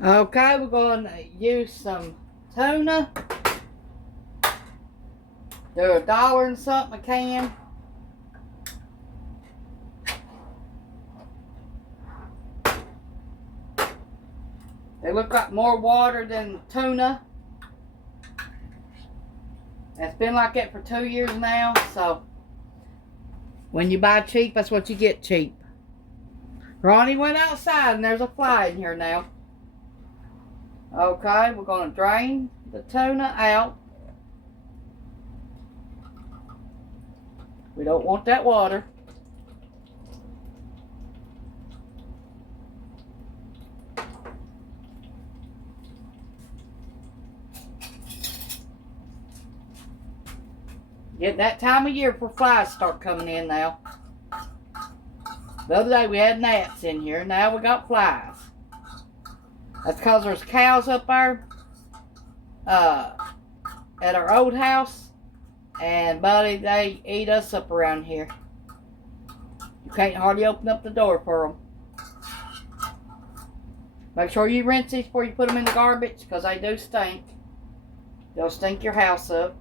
Okay, we're going to use some tuna. They're $1 and something a can. They look like more water than tuna. It's been like that for 2 years now, so when you buy cheap, that's what you get cheap. Ronnie went outside and there's a fly in here now. Okay, we're going to drain the tuna out. We don't want that water. Getting that time of year for flies start coming in now. The other day we had gnats in here. Now we got flies. That's because there's cows up there at our old house. And, buddy, they eat us up around here. You can't hardly open up the door for them. Make sure you rinse these before you put them in the garbage, because they do stink. They'll stink your house up.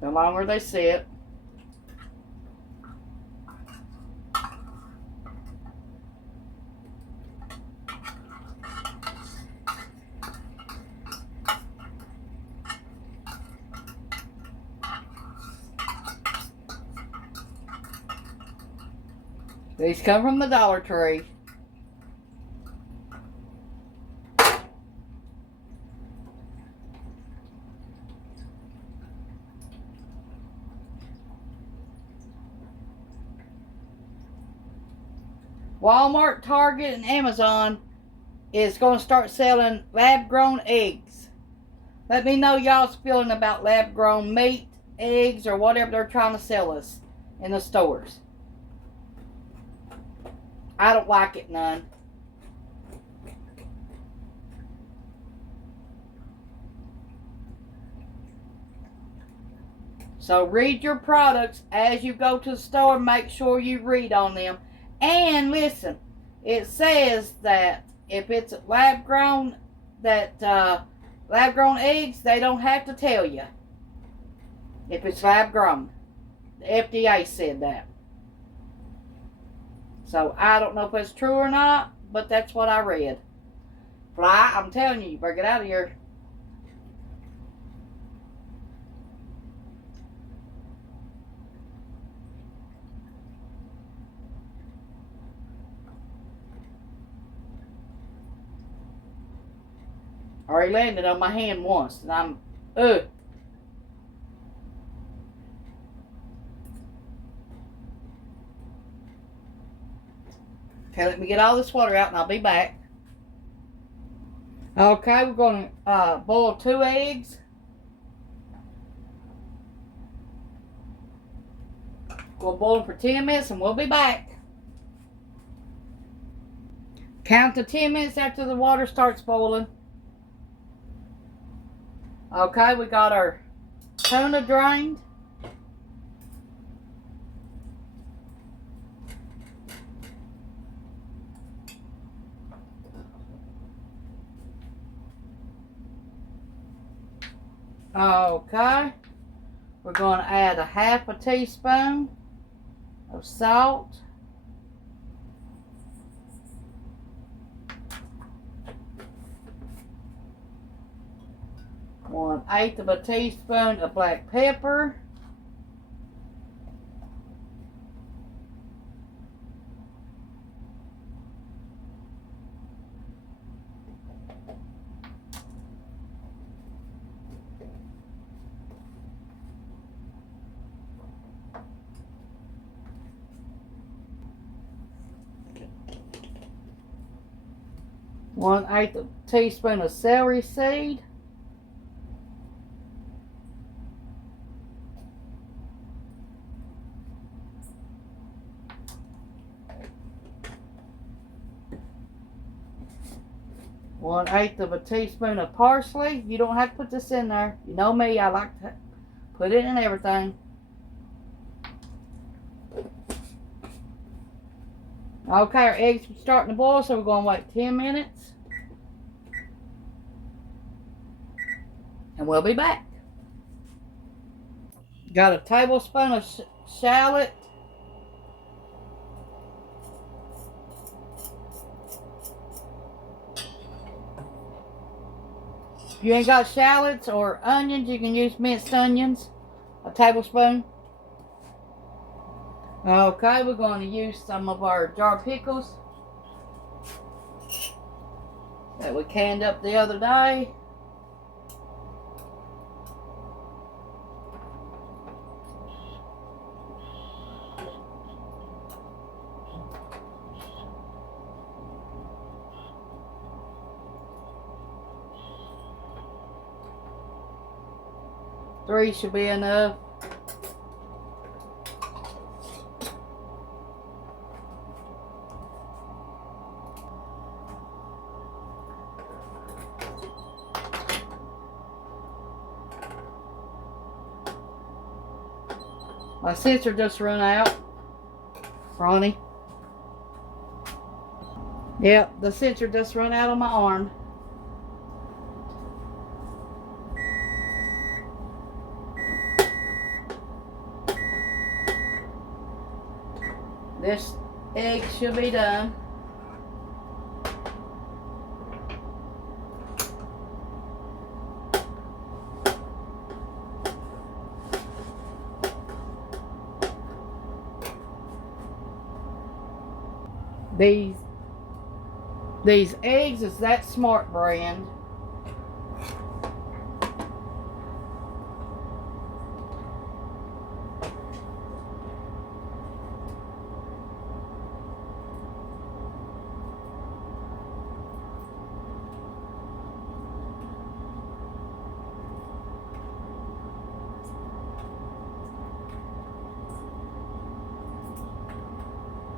The longer they sit. These come from the Dollar Tree. Walmart, Target, and Amazon is going to start selling lab-grown eggs. Let me know y'all's feeling about lab-grown meat, eggs, or whatever they're trying to sell us in the stores. I don't like it none. So read your products as you go to the store. Make sure you read on them. And listen, it says that if it's lab-grown, lab-grown eggs, they don't have to tell you if it's lab-grown. The FDA said that. So I don't know if it's true or not, but that's what I read. Fly, I'm telling you, you better get out of here. Already landed on my hand once, and I'm, ugh. Okay, let me get all this water out and I'll be back. Okay, we're going to boil 2 eggs. We'll boil them for 10 minutes and we'll be back. Count to 10 minutes after the water starts boiling. Okay, we got our tuna drained. Okay, we're going to add a half a teaspoon of salt. One-eighth of a teaspoon of black pepper. One-eighth of a teaspoon of celery seed. One-eighth of a teaspoon of parsley. You don't have to put this in there. You know me, I like to put it in everything. Okay, our eggs are starting to boil, so we're going to wait 10 minutes. And we'll be back. Got a tablespoon of shallot. If you ain't got shallots or onions, you can use minced onions. A tablespoon. Okay, we're going to use some of our jar pickles that we canned up the other day. Three should be enough. My sensor just run out. Ronnie. Yep, the sensor just run out on my arm. This egg should be done. These eggs is that Smart brand.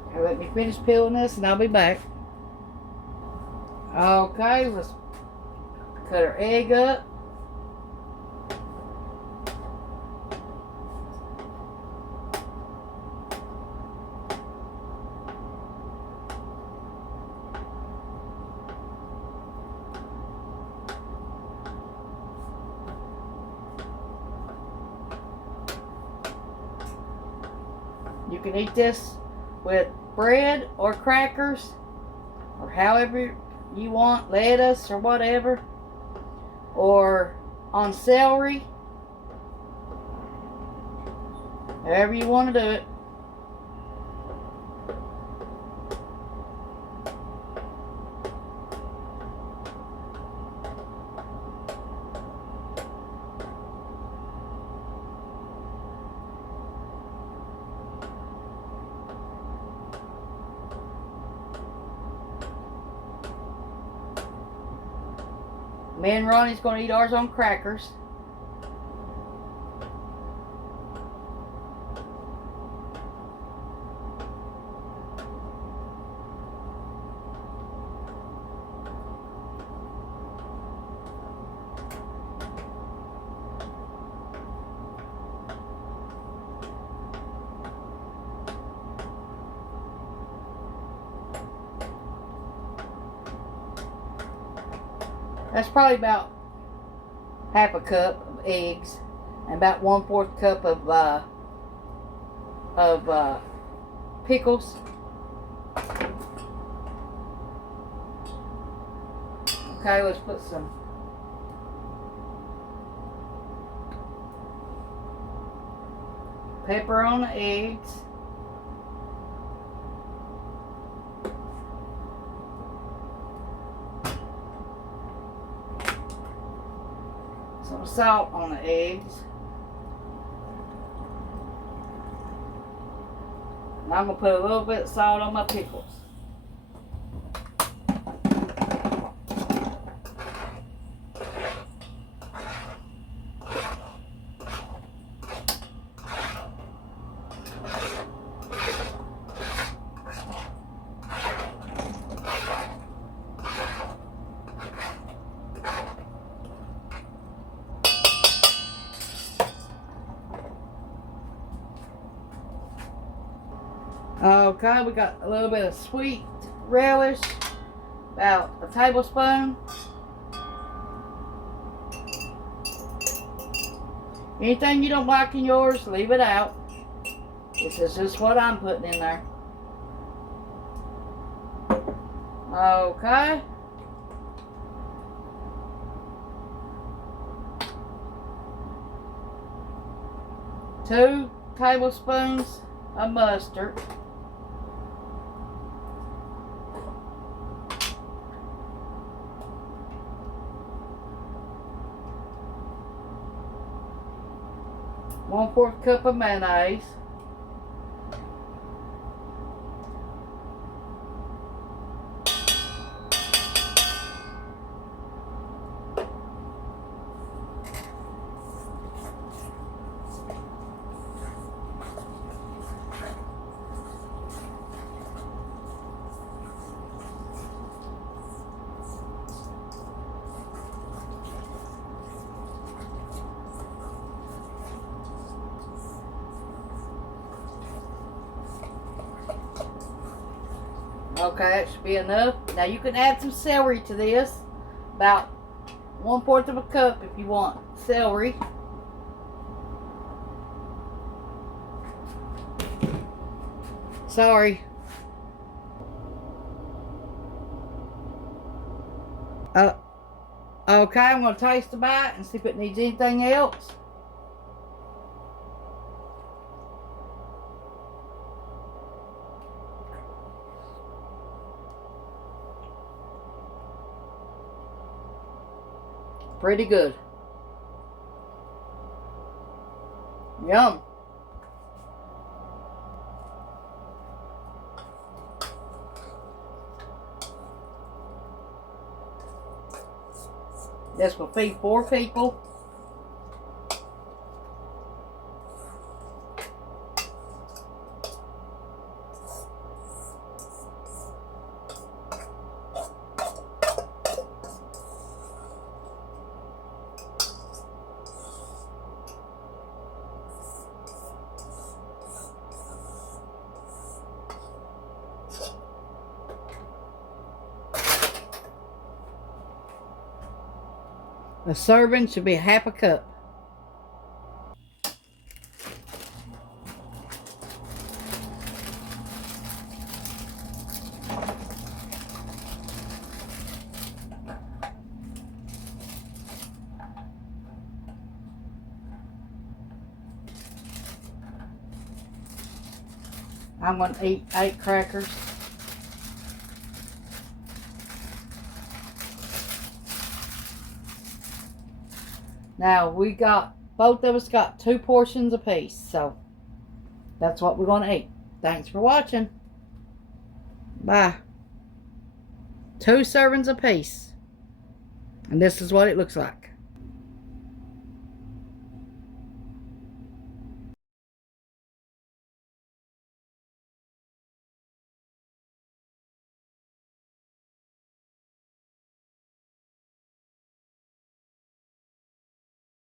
Okay, let me finish peeling this and I'll be back. Okay, let's cut our egg up. You can eat this with bread or crackers or however you want, lettuce or whatever, or on celery, however you want to do it. Me and Ronnie's going to eat ours on crackers. That's probably about half a cup of eggs and about 1/4 cup of pickles. Okay, let's put some pepper on the eggs. Some salt on the eggs. And I'm going to put a little bit of salt on my pickles. Okay, we got a little bit of sweet relish, about a tablespoon. Anything you don't like in yours, leave it out. This is just what I'm putting in there. Okay. Two tablespoons of mustard. One-fourth cup of mayonnaise. Okay, that should be enough. Now you can add some celery to this. About 1/4 of a cup if you want celery. Sorry. Okay, I'm going to taste the bite and see if it needs anything else. Pretty good. Yum. This will feed 4 people. A serving should be 1/2 cup. I'm going to eat 8 crackers. Now both of us got 2 portions apiece, so that's what we're going to eat. Thanks for watching. Bye. 2 servings apiece. And this is what it looks like.